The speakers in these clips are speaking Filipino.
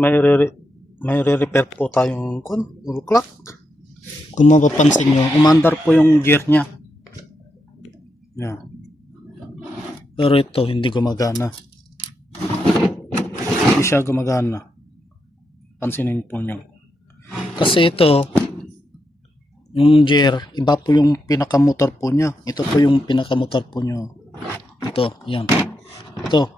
may re may re-repair po tayong wall clock. Kung mapapansin nyo, umandar po yung gear nya. Yan. Pero ito hindi gumagana. Hindi siya gumagana. Pansinin po nyo. Kasi ito, yung gear, iba po yung pinakamotor po nya. Ito po yung pinakamotor po nyo. Ito, yan. Ito.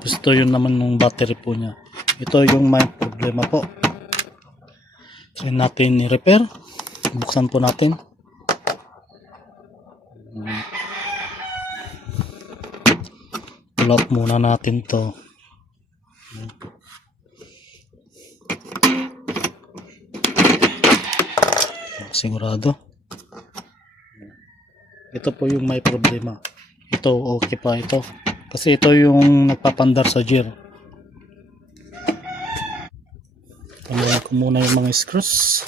Gusto yun naman ng battery po nya. Ito yung may problema po. Try natin i-repair. Buksan po natin. Pull out muna natin to. Sigurado. Ito po yung may problema. Ito okay pa ito. Kasi ito yung nagpapandar sa gear. Tanggalin ko muna yung mga screws.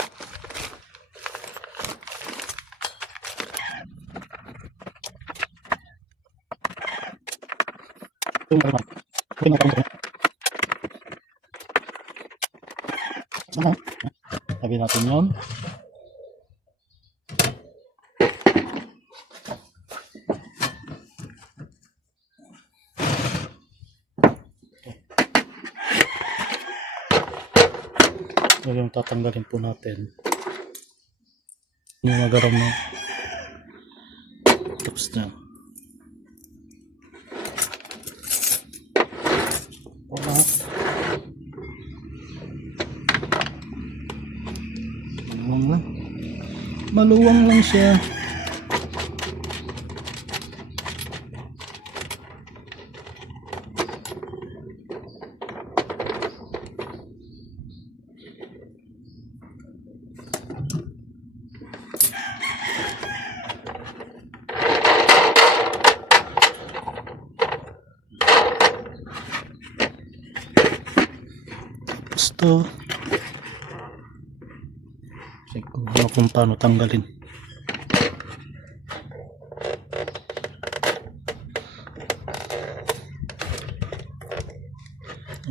Sabi natin yun. Yung tatanggalin po natin yung nagaram na tapos na maluwang lang siya. Gusto siguro kung paano tanggalin.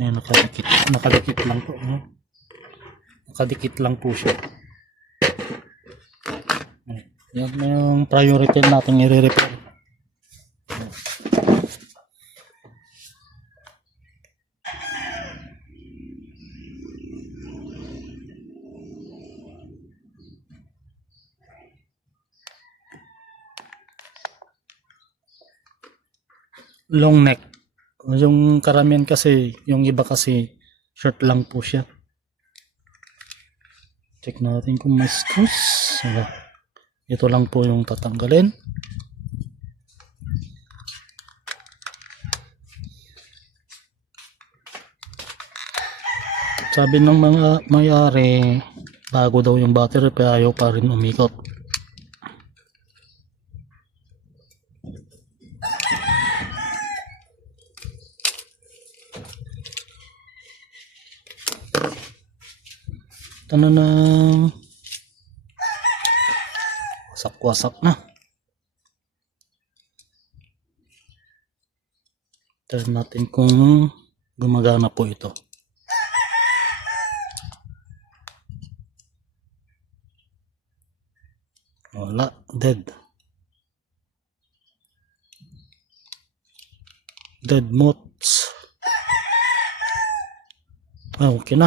Ayan, nakadikit lang po, nakadikit lang po siya. Yan yung priority natin i-repair. Long neck. Yung karamihan kasi, yung iba kasi short lang po siya. Check natin kung may screws. Ito lang po yung tatanggalin. Sabi ng mga may-ari, bago daw yung battery pero ayaw pa rin umikot. Ito na wasak-wasak na. Tignan natin kung gumagana po ito. Wala, dead modes. Okay na.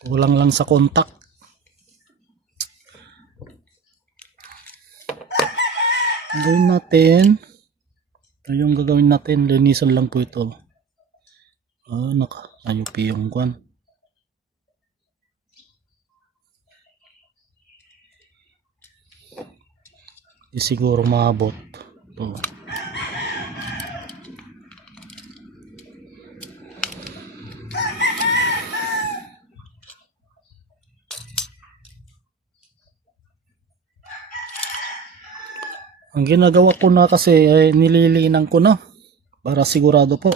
Kulang lang sa contact. Gawin natin. Ito yung gagawin natin. Linisan lang po ito. Ayup yung kwan. Di siguro maabot. Ito. Ang ginagawa ko na kasi ay nililinan ko na para sigurado po.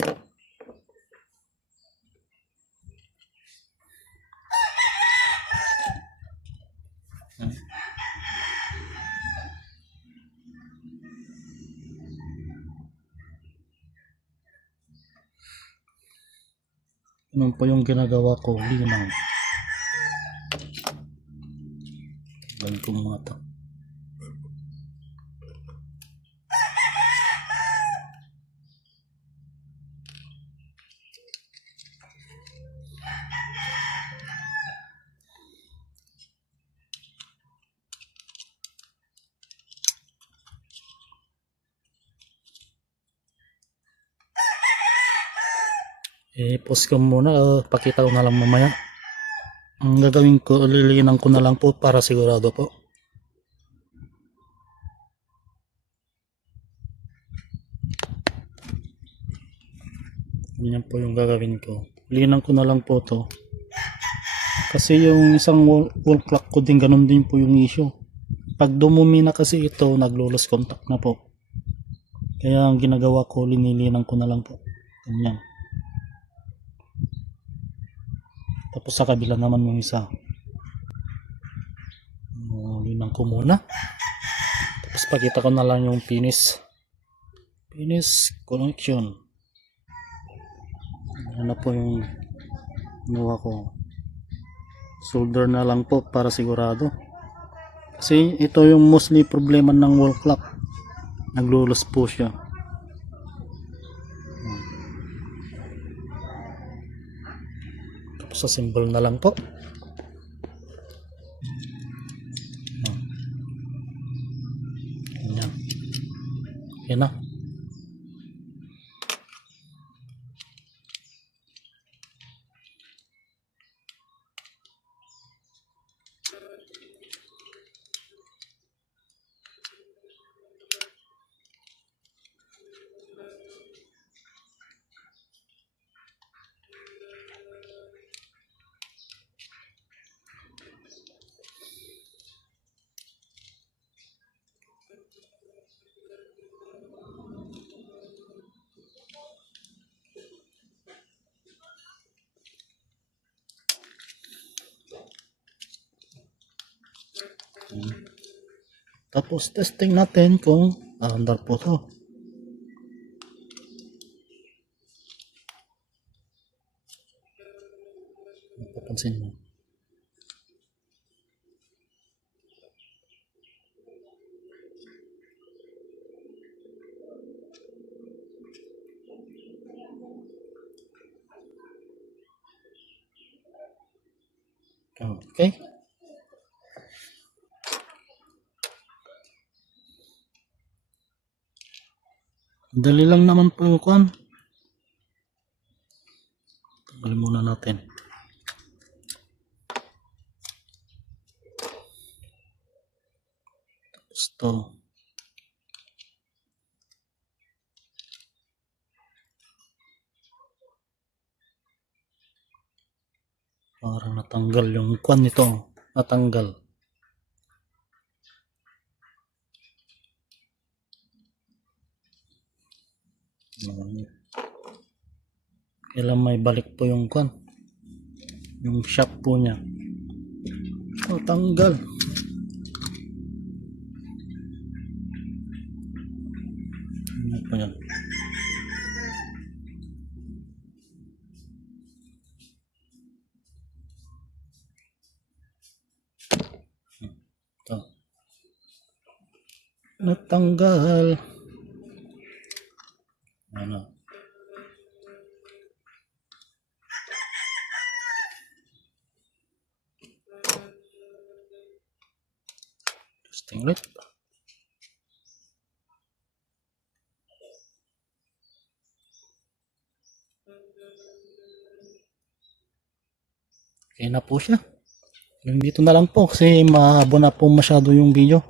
Ano po yung ginagawa ko? Linaw. Gawin ko muna to. I-pause ko muna, pakita ko na lang mamaya. Ang gagawin ko, lilinan ko na lang po para sigurado po. Yan po yung gagawin ko. Linan ko na lang po to. Kasi yung isang wall clock ko din, ganun din po yung issue. Pag dumumi na kasi ito, naglo-lose contact na po. Kaya ang ginagawa ko, linilinan ko na lang po. Ganyan. Tapos sa kabila naman yung isa. Linan ko muna. Tapos pakita ko na lang yung finish connection. Ano po yung ginawa ko. Solder na lang po para sigurado. Kasi ito yung mostly problema ng wall clock. Naglulos po siya. Tapos sa symbol na lang po. Yan. Yan na. Tapos testing natin kung andar po to. Papansin mo. Okay. Dali lang naman po yung kwan. Tanggalin muna natin. Tapos to. Parang natanggal yung kwan nito. Natanggal. Kailan may balik po yung kwan. Yung shock po niya. Tanggal. Ano po yan? Ito. Natanggal. Ano? Testing ulit. Okay na po siya. Dito na lang po kasi mahaba na po masyado yung video.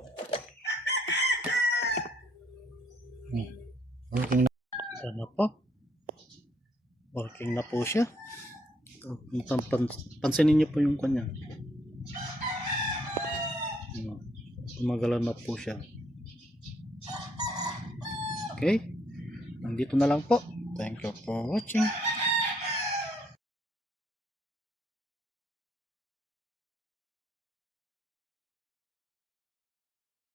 Working na. Sana po. Working na po siya. Pansinin niyo po yung kanya. Gumagalaw na po siya. Okay. Nandito na lang po. Thank you for watching.